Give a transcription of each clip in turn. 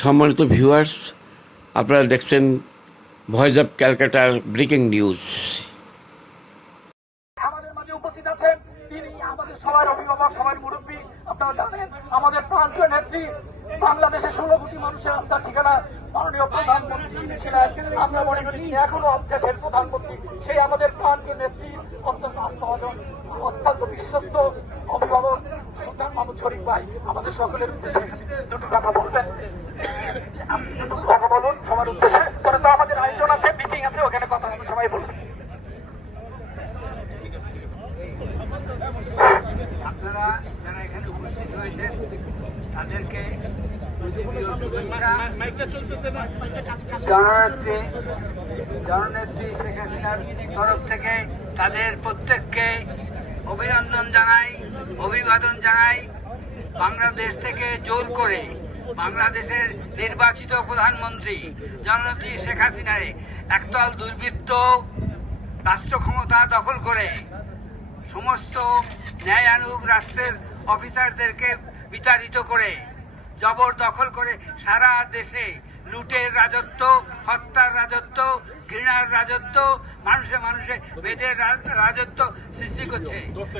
সম্মানিত ভিউয়ার্স আপনারা দেখছেন ভয়েস অফ ক্যালকাটার ব্রেকিং নিউজ আমাদের মাঝে উপস্থিত আছেন তিনি আমাদের সবার অভিভাবক, সবার মুরব্বী। আপনারা জানেন, আমাদের প্রান্তীয় নেত্রী বাংলাদেশের ষোলো কোটি মানুষের আস্থার ঠিকানা মাননীয় প্রধানমন্ত্রী ছিলেন, আমরা মনে করি এখনও দেশের প্রধানমন্ত্রী। সেই আমাদের প্রান্তীয় নেত্রী, অত্যন্ত আস্থাভাজন অত্যন্ত বিশ্বস্ত ভাই, আমাদের সকলের আপনি দুটো বলুন, সবার তো আমাদের আয়োজন আছে মিটিং আছে, ওখানে কথা সবাই বলবেন আপনারা যারা এখানে উপস্থিত হয়েছেন তাদেরকে জননেত্রী জননেত্রী শেখ হাসিনার তরফ থেকে তাদের প্রত্যেককে অভিনন্দন জানাই, অভিবাদন জানাই বাংলাদেশ থেকে জোর করে বাংলাদেশের নির্বাচিত প্রধানমন্ত্রী জননেত্রী শেখ হাসিনারে একদল দুর্বৃত্ত রাষ্ট্র ক্ষমতা দখল করে সমস্ত ন্যায়ানুগ রাষ্ট্রের অফিসারদেরকে বিতাড়িত করে জবর দখল করে সারা দেশে লুটের রাজত্ব, হত্যার রাজত্ব, ঘৃণার রাজত্ব, মানুষে মানুষে বেদের রাজত্ব সৃষ্টি করছে।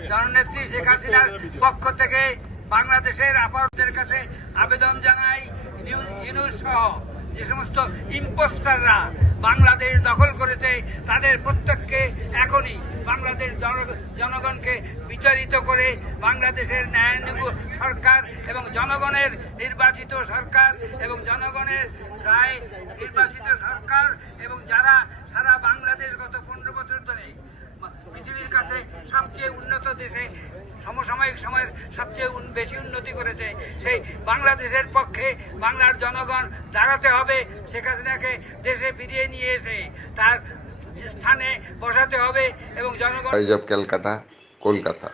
জননেত্রী শেখ হাসিনার পক্ষ থেকে বাংলাদেশের আপাতদের কাছে আবেদন জানাই ইউনুস সহ যে সমস্ত ইম্পোস্টাররা বাংলাদেশ দখল করেছে তাদের প্রত্যেককে এখনই বাংলাদেশ জন- জনগণকে বিতাড়িত করে বাংলাদেশের ন্যায়ানুগ সরকার এবং জনগণের নির্বাচিত সরকার এবং জনগণের রায় নির্বাচিত সরকার এবং যারা সারা বাংলাদেশ গত পনেরো সবচেয়ে উন্নত দেশে, সমসাময়িক সময়ের সবচেয়ে বেশি উন্নতি করেছে, সেই বাংলাদেশের পক্ষে বাংলার জনগণ দাঁড়াতে হবে। শেখ হাসিনাকে দেশে ফিরিয়ে নিয়ে এসে তার স্থানে বসাতে হবে এবং জনগণ ক্যালকাটা, কলকাতা।